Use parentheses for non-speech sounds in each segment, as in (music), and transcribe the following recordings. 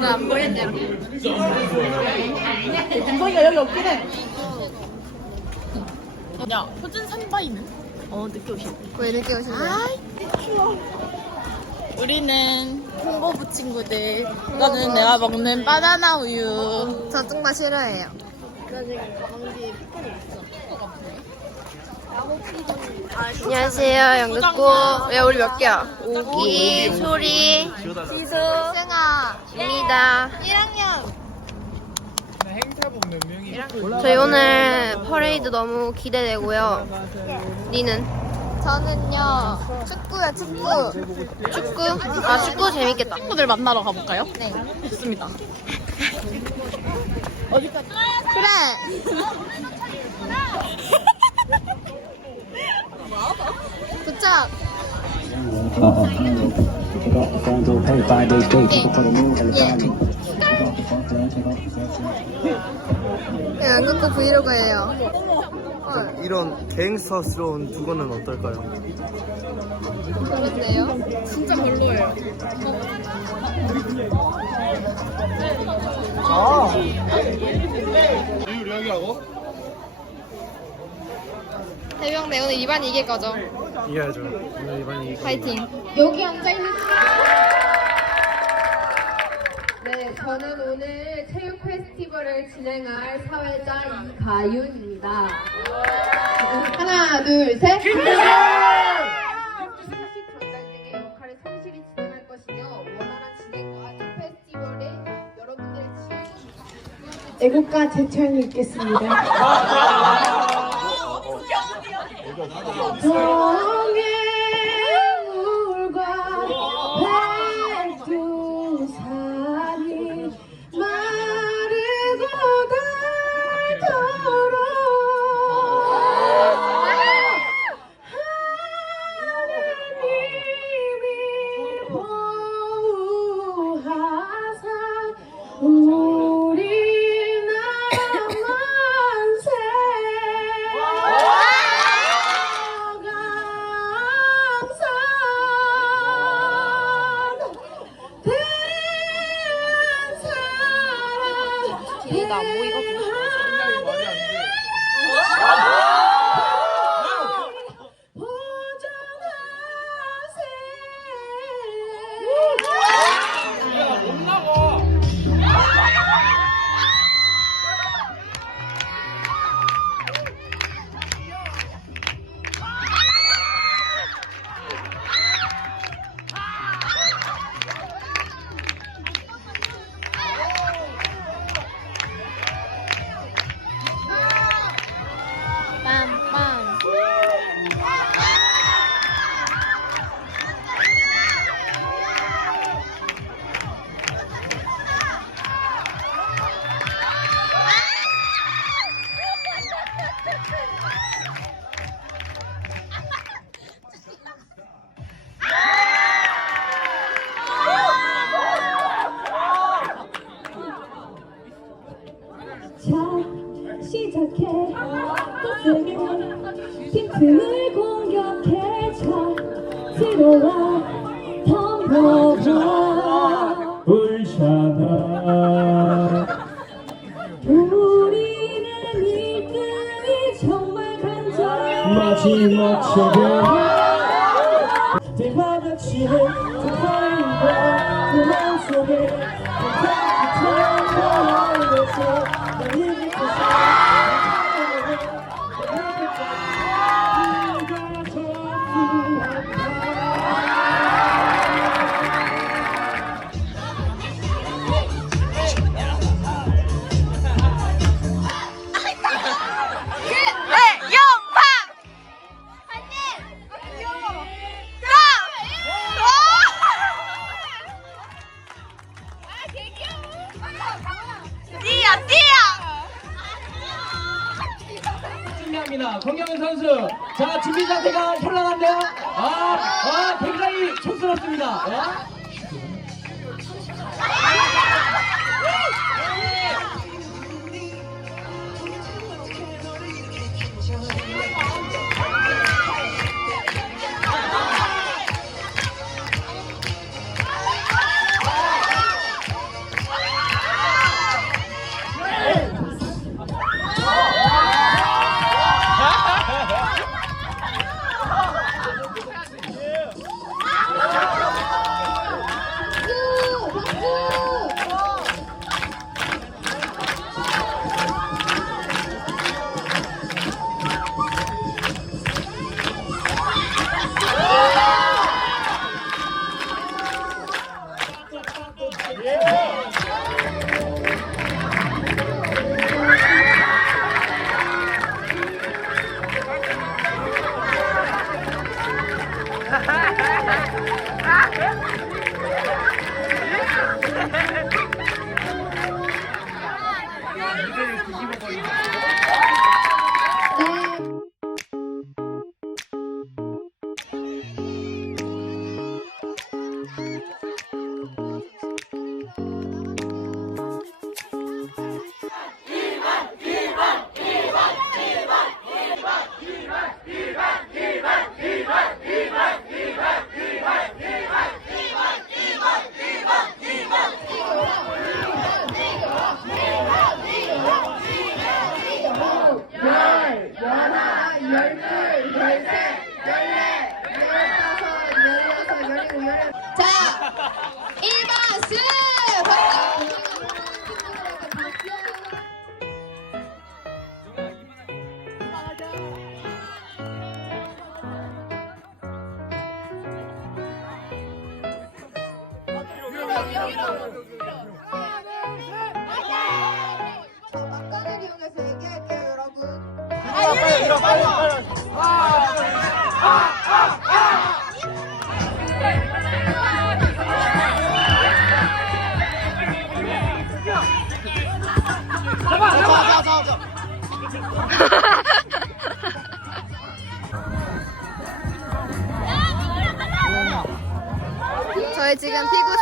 나안 김성이가 여기 없긴 해. 야, 효준 산바이는? 어, 늦게 오셨네. 왜 늦게 오신대요? 우리는 홍보부 친구들. 이거는 내가 먹는 바나나 우유. 저 정말 싫어해요. 안녕하세요, 영국고. 야, 우리 몇 개야? 오기, 소리, 지수, 승아, 입니다. 1학년. 저희 오늘 퍼레이드 너무 기대되고요. 니는? 저는요, 축구요, 축구. 축구? 아, 축구 재밌겠다. 친구들 만나러 가볼까요? 네. 좋습니다. 그래. 도착. Phantom pay five days straight, and the Yeah. family. 네, 연극고 브이로그예요. 헐, 이런 갱스터스러운 두거는 어떨까요? 그런데요? 진짜 별로예요. 해병대 오늘 2반 이길 거죠? 이해하죠. 오늘 이반이 파이팅. 여기 앉아 있는 네, 저는 오늘 체육 페스티벌을 진행할 사회자 이가윤입니다. 하나, 둘, 셋. 소식 전달 등의 역할을 성실히 진행할 것이며 원활한 진행과 페스티벌에 여러분들의 지혜를 애국가 재창이 있겠습니다. 동 또 세게 빈틈을 공격해 자 들어와 덤벼봐 울잖아. 우리는 1등이 정말 간절해 마지막 때마다 취해 두팔과 그 마음속에 탕탕탕 나에서 굉장히 촌스럽습니다. 아. 막간을 이용해서 얘기할게요, 여러분. 저희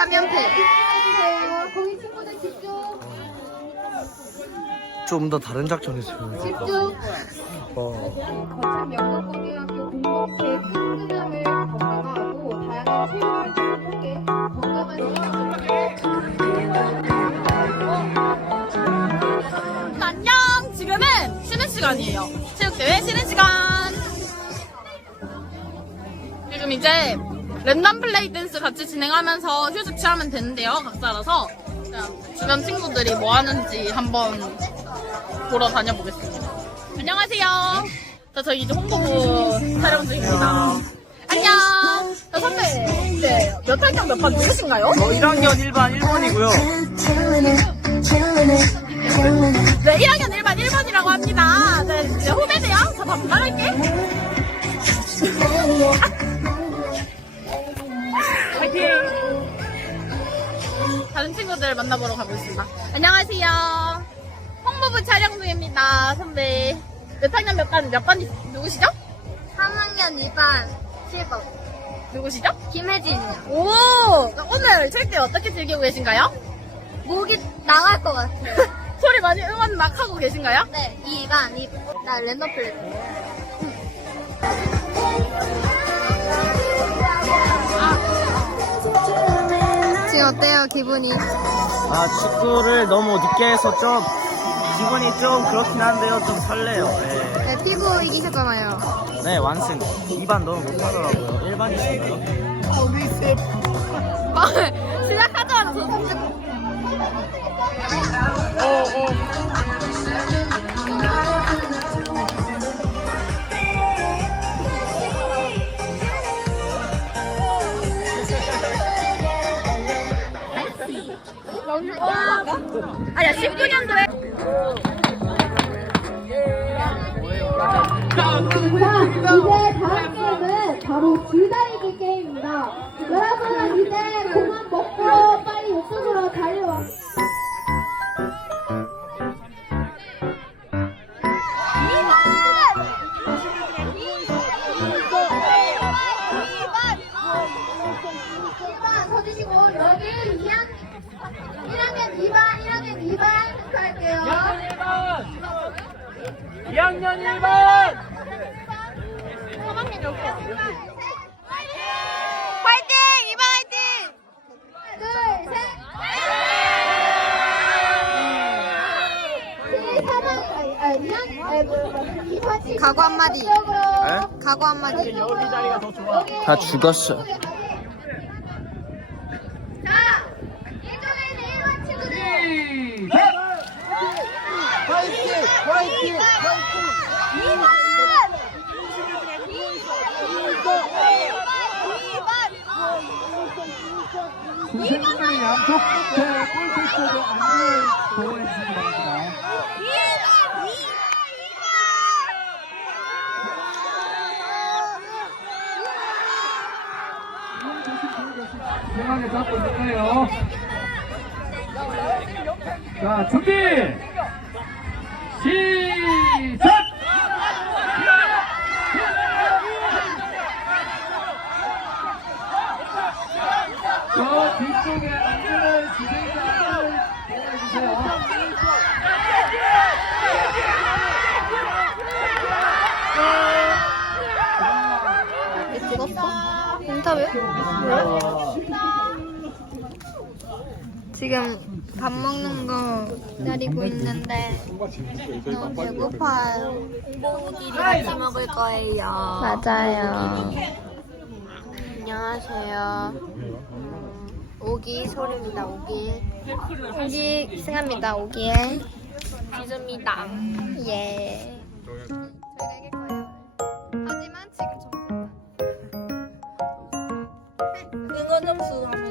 3연패. 해주세요. 거기 친구들 집중, 좀 더 다른 작전했으면 집중. 어. 거창 영국고등학교 공동체 끈끈함을 건강화하고 다양한 체육 활동을 통해 건강한 안녕! 지금은 쉬는 시간이에요. 체육대회 쉬는 시간! 지금 이제 랜덤 플레이 댄스 같이 진행하면서 휴식 취하면 되는데요. 각자 알아서. 그냥 주변 친구들이 뭐 하는지 한번 보러 다녀보겠습니다. 안녕하세요. 자, 저희 이제 홍보부 촬영 중입니다. 안녕! 자, 선배, 네, 몇 학년 몇반 누구신가요? 저 1학년 1반 1번이고요. 네, 1학년 1반 1번이라고 합니다. 네, 이제 후배네요. 저밥 나갈게. 다른 친구들 만나보러 가보겠습니다. 안녕하세요. 홍보부 촬영 중입니다, 선배. 몇 학년 몇 반, 몇 반 누구시죠? 3학년 2반 7번. 누구시죠? 김혜진이요. 오! 오늘 체육대 어떻게 즐기고 계신가요? 목이 나갈 것 같아요. (laughs) 소리 많이 응원 막 하고 계신가요? 네, 2반, 2반. 나 랜덤 플레이. (laughs) 지금 어때요, 기분이? 아, 축구를 너무 늦게 해서 좀 기분이 좀 그렇긴 한데요. 좀 설레요. 네, 네, 피부 이기셨잖아요. 네 완승. 2반 너무 못하더라고요. 1반이셨나요? 시작하자마자 (laughs) 선수 아야 19년도에 자, 이제 다음 게임은 바로 줄다리기 게임입니다. 여러분, 이제 그만 2번 할게요. 2학년 1번. 2학년 1번. 3학년 1번! 화이팅! 둘, 셋. 각오 한마디. 네. 각오 한마디. 다 죽었어. 선생님들 양쪽 끝에 골프 쪽에 안내를 보호해 주시기 바랍니다. 편하게 잡고 있을까요? 자, 준비! 시작! 저 뒤쪽에 앉는 진행자를 보호해주세요. 찍었어? 인터뷰? 지금 밥 먹는 거 기다리고 있는데 너무 배고파요. 오기를 같이 먹을 거예요. 맞아요. 안녕하세요. 오기 소리입니다. 오기. 오기 승합니다. 오기의 지수입니다. 예. 저희가 이길 거예요. 하지만 지금 점수 응원 점수 한번